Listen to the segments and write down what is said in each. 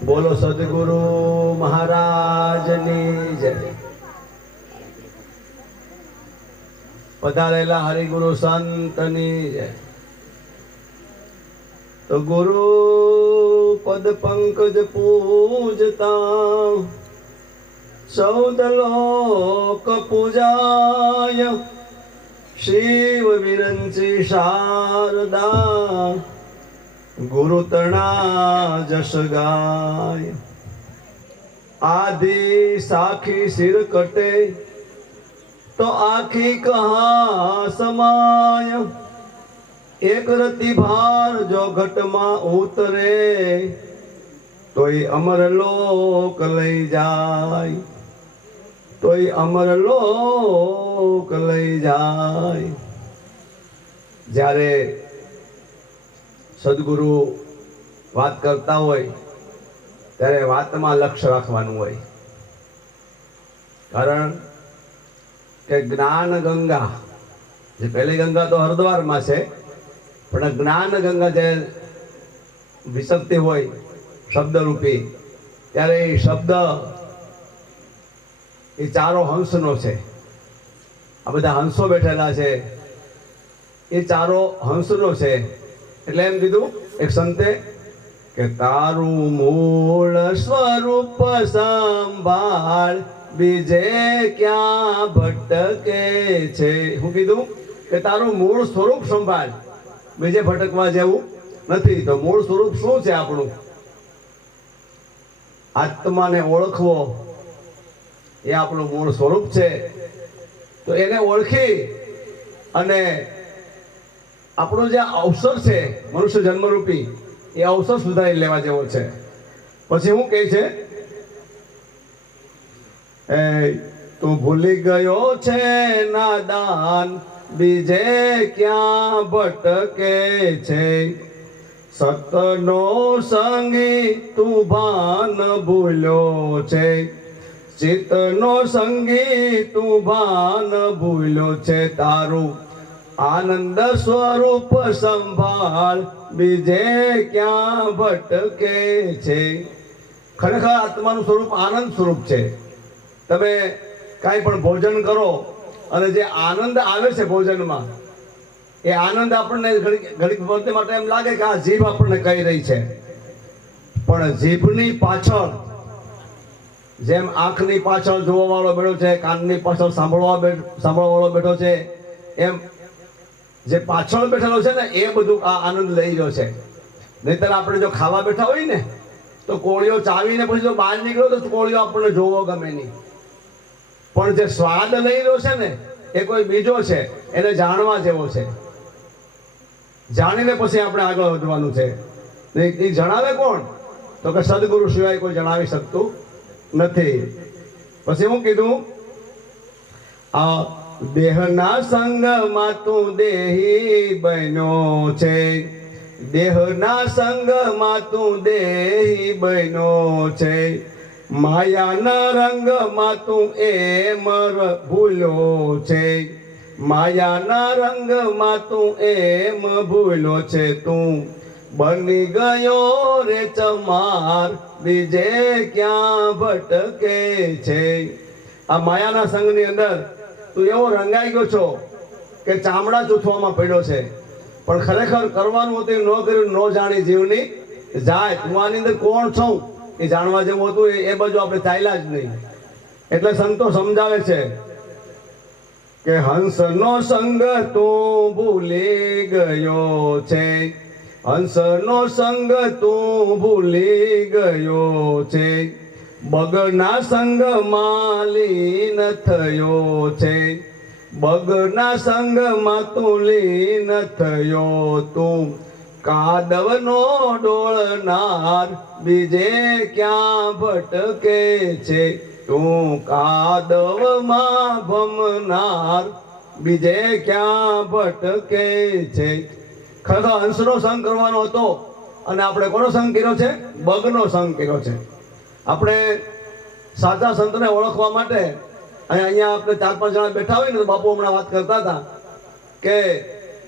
બોલો સદગુરુ મહારાજની જય। પધારેલા હરિગુરુ સંતની જય। તો ગુરુ પદ પંકજ પૂજતા ચૌદ લોક પૂજાય। શિવ વિરંચી શારદા ગુરુ તણા જસ ગાય। આદિ સાખી સિર કટે તો આખી કહા સમાય। એક રતિ ભાર જો ઘટમાં ઉતરે તોય અમર લોક લઈ જાય। તોય અમર લોક લઈ જાય। જ્યારે સદગુરુ વાત કરતા હોય ત્યારે વાતમાં લક્ષ્ય રાખવાનું હોય। કારણ કે જ્ઞાન ગંગા, જે પહેલી ગંગા તો હરિદ્વારમાં છે, પણ જ્ઞાન ગંગા જે વિસર્તી હોય શબ્દરૂપી, ત્યારે એ શબ્દ એ ચારો હંસનો છે। આ બધા હંસો બેઠેલા છે, એ ચારો હંસનો છે। એટલે એમ કીધું એક સંતે કે તારું મૂળ સ્વરૂપ સંભાળ બીજે ક્યાં ભટકે છે। હું કીધું કે તારું મૂળ સ્વરૂપ સંભાળ, બીજે ભટકવા જેવું નથી। તો મૂળ સ્વરૂપ શું છે આપણું? આત્માને ઓળખવો એ આપણું મૂળ સ્વરૂપ છે। તો એને ઓળખી અને આપણો જે અવસર છે મનુષ્ય જન્મરૂપી, એ અવસર સુધારી લેવા જેવો છે। પછી હું કહે છે, તું ભૂલી ગયો છે નાદાન બીજે ક્યાં ભટકે છે। સતનો સંગી તું ભાન ભૂલ્યો છે। ચિત્તનો સંગી તું ભાન ભૂલ્યો છે। તારું આનંદ સ્વરૂપ સંભાળ બીજે ક્યાં ભટકે છે। ખરેખર આત્માનું સ્વરૂપ આનંદ સ્વરૂપ છે। તમે કાંઈ પણ ભોજન કરો અને જે આનંદ આવે છે ભોજનમાં, એ આનંદ આપણને ઘડીક વખત માટે એમ લાગે કે આ જીભ આપણને કહી રહી છે, પણ જીભની પાછળ, જેમ આંખની પાછળ જોવા વાળો બેઠો છે, કાનની પાછળ સાંભળવા વાળો બેઠો છે, એમ જે પાછળ બેઠેલો છે ને એ બધું આ આનંદ લઈ ગયો છે। નહીતર આપણે જો ખાવા બેઠા હોય ને તો કોળીઓ ચાવીને પછી જો બહાર નીકળ્યો તો કોળીઓ આપણને જોવો ગમે નહીં, પણ જે સ્વાદ લઈ રહ્યો છે ને એ કોઈ બીજો છે, એને જાણવા જેવો છે। જાણીને પછી આપણે આગળ વધવાનું છે। એ જણાવે કોણ? તો કે સદગુરુ સિવાય કોઈ જણાવી શકતું નથી। પછી હું કીધું, આ દેહના સંગમાં તું દેહી બન્યો છે। દેહના સંગમાં તું દેહી બન્યો છે। માયાના રંગમાં તું એમ ભૂલ્યો છે। માયાના રંગમાં તું એમ ભૂલ્યો છે। તું બની ગયો રે ચમાર બીજે ક્યાં ભટકે છે। આ માયાના સંગની અંદર તું એવો રંગાઈ ગયો છો કે ચામડા ચૂથવામાં પડ્યો છે, પણ ખરેખર કરવાનું હતું ન કર્યું, ન જાણી જીવની જાય। તું આની અંદર કોણ છું એ જાણવા જેવું હતું, એ બાજુ આપણે ચાલ્યા જ નહીં। એટલે સંતો સમજાવે છે કે હંસનો સંગ તું ભૂલી ગયો છે। હંસનો સંગ તું ભૂલી ગયો છે। બગના સંગમાં લીન થયો છે। બગના સંગમાં તું લીન થયો। તું કાદવનો ડોળનાર બીજે ક્યાં ભટકે છે। તું કાદવમાં ભમનાર બીજે ક્યાં ભટકે છે। ખરેખર હંસનો સંગ કરવાનો હતો અને આપણે કોનો સંગ કર્યો છે? બગનો સંગ કર્યો છે। આપણે સાચા સંતને ઓળખવા માટે અહીંયા આપણે 4-5 જણા બેઠા હોય ને, તો બાપુ હમણાં વાત કરતા હતા કે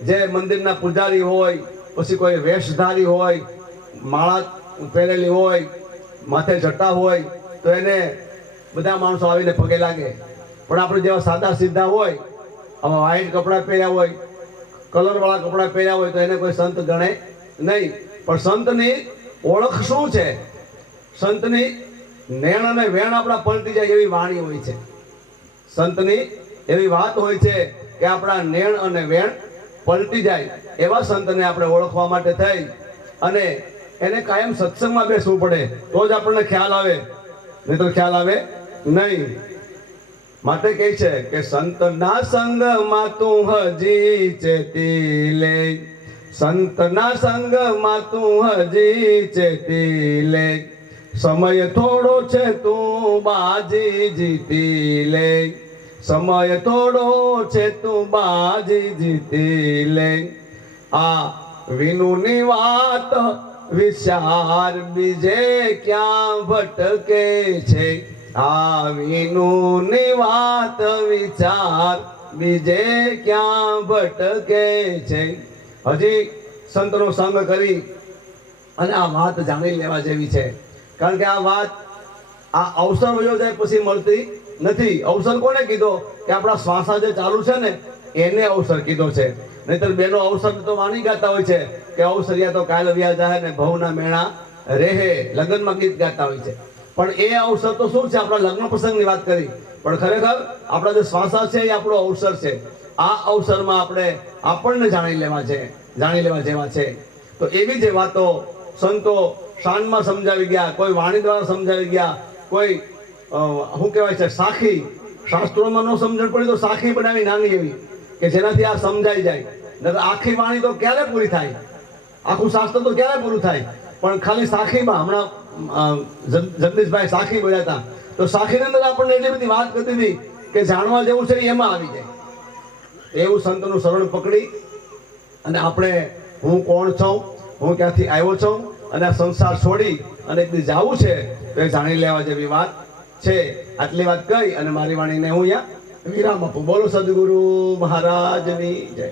જે મંદિરના પૂજારી હોય, પછી કોઈ વેશધારી હોય, માળા પહેરેલી હોય, માથે જટા હોય, તો એને બધા માણસો આવીને પગે લાગે. પણ આપણે જેવા સાદા સીધા હોય, આમાં વ્હાઈટ કપડાં પહેર્યા હોય, કલરવાળા કપડાં પહેર્યા હોય, તો એને કોઈ સંત ગણે નહીં. પણ સંતની ઓળખ શું છે? સંતની નેણ અને વેણ આપણા પલટી જાય એવી વાણી હોય છે. સંતની એવી વાત હોય છે કે આપણા નેણ અને વેણ પલટી જાય. એવા સંતને આપણે ઓળખવા માટે થઈ અને એને કાયમ સત્સંગમાં બેસવું પડે, તો જ આપણને ખ્યાલ આવે, નહીં તો ખ્યાલ આવે નહીં. માટે કહે છે કે સંતના સંગમાં તું હજી ચેતી લે, સંતના સંગમાં તું હજી ચેતી લે, સમય થોડો છે તું બાજી જીતી લે, સમય થોડો છે તું બાજી જીતી લે. આ વિનુની વાત વિચાર બીજે ક્યાં ભટકે છે, આ વિનુની વાત વિચાર બીજે ક્યાં ભટકે છે. હજી સંતનો સંગ કરી અને આ વાત જાણી લેવા જેવી છે. કારણ કે આ વાત આ અવસર વયો જાય પછી મળતી નથી. અવસર કોને કીધો? કે આપણા શ્વાસા જે ચાલુ છે ને એને અવસર કીધો છે. નહીતર બેનો અવસર તો વાણી ગાતા હોય છે કે અવસરિયા તો કાલ વ્યા જાય ને ભવના મેણા રેહે, લગ્નમાં ગીત ગાતા હોય છે. પણ એ અવસર તો શું છે? આપણા લગ્ન પ્રસંગની વાત કરી, પણ ખરેખર આપણા જે શ્વાસા છે એ આપણો અવસર છે. આ અવસરમાં આપણને જાણી લેવા જેવા છે. તો એવી જે વાતો સંતો શાનમાં સમજાવી ગયા, કોઈ વાણી દ્વારા સમજાવી ગયા, કોઈ શું કહેવાય છે સાખી, શાસ્ત્રોમાં ન સમજણ પડી તો સાખી બનાવી નાની એવી કે જેનાથી આ સમજાઈ જાય. નકર આખી વાણી તો ક્યારે પૂરી થાય? આખું શાસ્ત્ર તો ક્યારે પૂરું થાય? પણ ખાલી સાખીમાં હમણાં જગદીશભાઈ સાખી બોલ્યા હતા, તો સાખીની અંદર આપણને એટલી બધી વાત કરતી હતી કે જાણવા જેવું છે એમાં આવી જાય. એવું સંતનું શરણ પકડી અને આપણે હું કોણ છું, હું ક્યાંથી આવ્યો છું અને આ સંસાર છોડી અને એકદી જવું છે, તો એ જાણી લેવા જેવી વાત છે. આટલી વાત કહી અને મારી વાણીને હું અહીંયા વિરામ આપું. બોલો સદગુરુ મહારાજની જય.